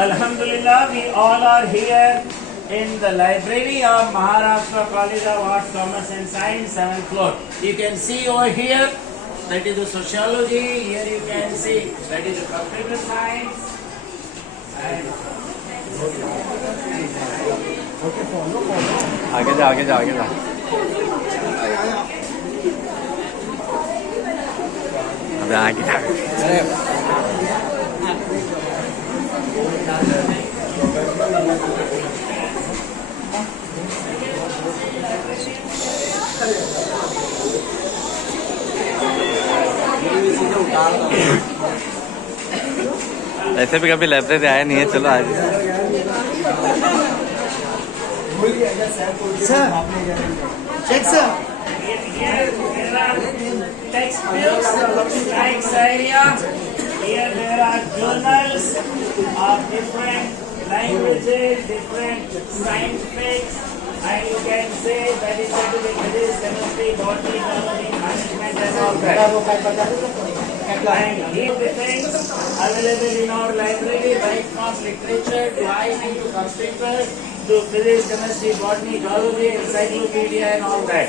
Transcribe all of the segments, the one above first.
Alhamdulillah, we all are here in the library of Maharashtra College of Arts, Commerce and Science, 7th floor. You can see over here, that is the sociology. Here you can see, that is the computer science. And आगे जा आगे जा आगे जा अबे आगे जा ऐसे भी कभी लाइब्रेरी आया नहीं है चलो आज Check, sir. here there are textbooks, science area. Here there are journals of different languages, different scientific, and you can say that is going to be physics, chemistry, botany, biology, management, and all that. And here the things available in our library, right from literature to IT to computer to physics, chemistry, botany, biology, encyclopedia, and all that.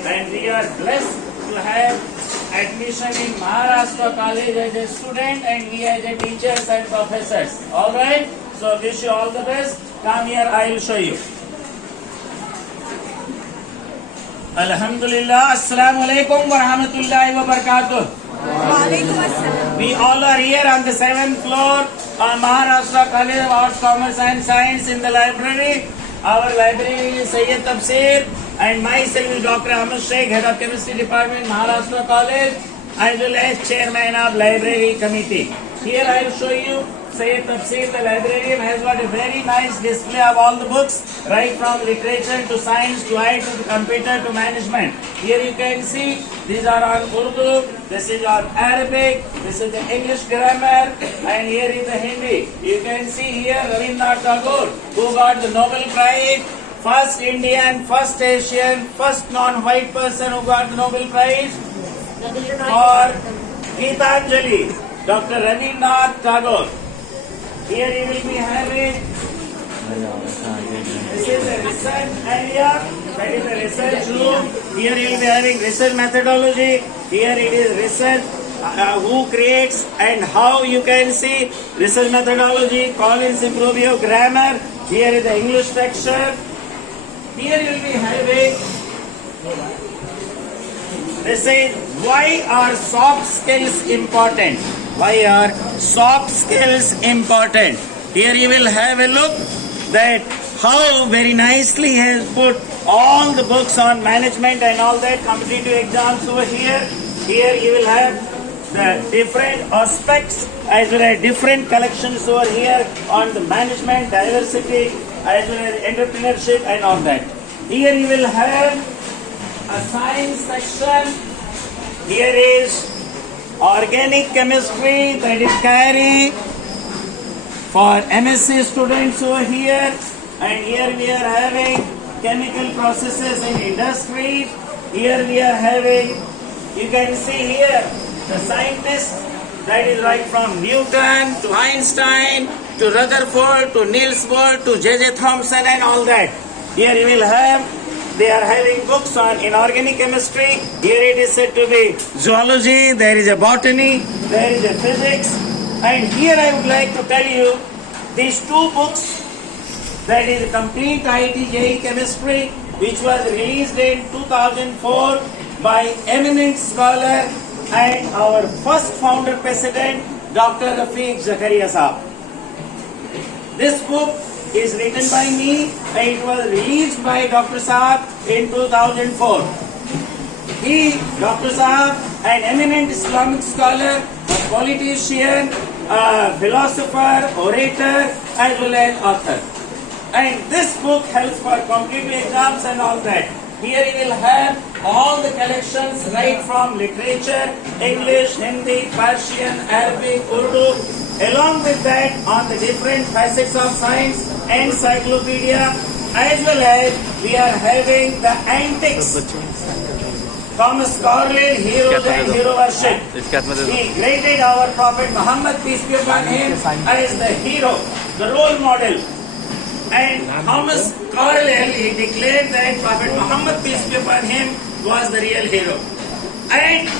And we are blessed to have admission in Maharashtra College as a student and we as a teachers and professors. All right. So wish you all the best. Come here, I will show you. Alhamdulillah. Assalamu alaikum wa rahmatullahi wa barakatuh. We all are here on the 7th floor on Maharashtra College of Arts, Commerce and Science in the library. Our library is Sayyid Tafsir and myself is Dr. Ahmed Sheikh, Head of Chemistry Department, Maharashtra College, as well as Chairman of Library Committee. Here I will show you Sayyid Tafsir, the librarian, has got a very nice display of all the books, right from literature to science to IT to computer to management. Here you can see these are on Urdu, this is on Arabic, this is the English grammar, and here is the Hindi. You can see here Rabindranath Tagore, who got the Nobel Prize, first Indian, first Asian, first non-white person who got the Nobel Prize for Gitanjali, Dr. Rabindranath Tagore. Here you will be having, this is a research area, that is a research room. Here you will be having research methodology. Here it is research, who creates and how you can see research methodology, Collins improve your grammar. Here is the English section. Here you will be having, this is why are soft skills important? Why are soft skills important? Here you will have a look that how very nicely he has put all the books on management and all that competitive exams over here. Here you will have the different aspects as well as different collections over here on the management, diversity, as well as entrepreneurship and all that. Here you will have a science section. Here is organic chemistry, that is carry for MSc students over here. And here we are having chemical processes in industry. Here we are having, you can see here, the scientists, that is right from Newton to Einstein to Rutherford to Niels Bohr to J.J. Thomson and all that. Here you will have, they are having books on inorganic chemistry. Here it is said to be zoology, there is a botany, there is a physics. And here I would like to tell you these two books, that is Complete IT JEE Chemistry, which was released in 2004 by eminent scholar and our first founder president, Dr. Rafiq Zakaria Saab. This book is written by me and it was released by Dr. Saab in 2004. He, Dr. Saab, an eminent Islamic scholar, a politician, a philosopher, orator, as well as author. And this book helps for competitive exams and all that. Here you will have all the collections right from literature, English, Hindi, Persian, Arabic, Urdu. Along with that, on the different facets of science, encyclopedia, as well as we are having the antiques Thomas Carlyle, Heroes क्या and था? Hero Worship. इसके हाथ में दे दो He graded our Prophet Muhammad, peace be upon him, as the hero, the role model. And Thomas Carlyle, he declared that Prophet Muhammad, peace be upon him, was the real hero. And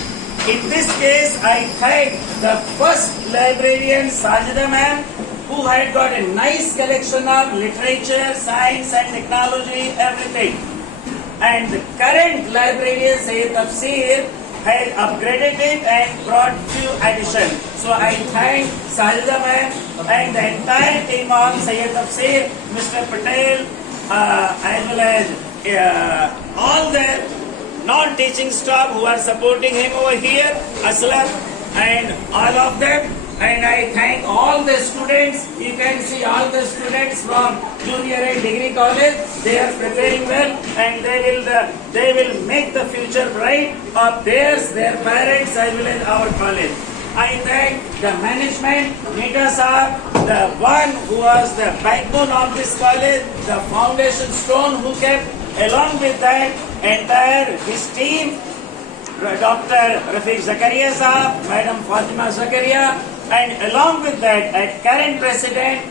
in this case, I thank the first librarian, Sajida ma'am, who had got a nice collection of literature, science and technology, everything. And the current librarian, Sayyid Tafsir, has upgraded it and brought few additions. So I thank Sajida ma'am and the entire team of Sayyid Tafsir, Mr. Patel, as well as all the non-teaching staff who are supporting him over here, Aslam and all of them. And I thank all the students. You can see all the students from junior and degree college. They are preparing well, and they will make the future bright of theirs, their parents, as well as our college. I thank the management, Nita Saab, the one who was the backbone of this college, the foundation stone who kept, along with that entire his team, Dr. Rafiq Zakaria Saab, Madam Fatima Zakaria, and along with that, at current President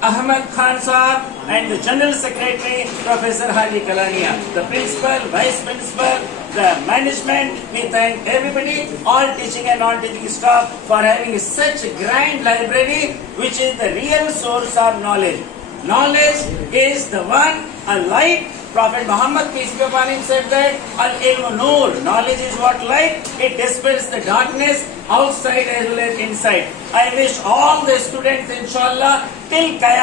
Ahmed Khan Saab and the General Secretary Professor Haji Kalania, the Principal, Vice Principal, the management, we thank everybody, all teaching and non-teaching staff for having such a grand library which is the real source of knowledge. Knowledge is the one, a light. Prophet Muhammad, peace be upon him, said that Al-ilmu nur, knowledge is what light, it dispels the darkness outside as well as inside. I wish all the students, inshallah, till Qiyamah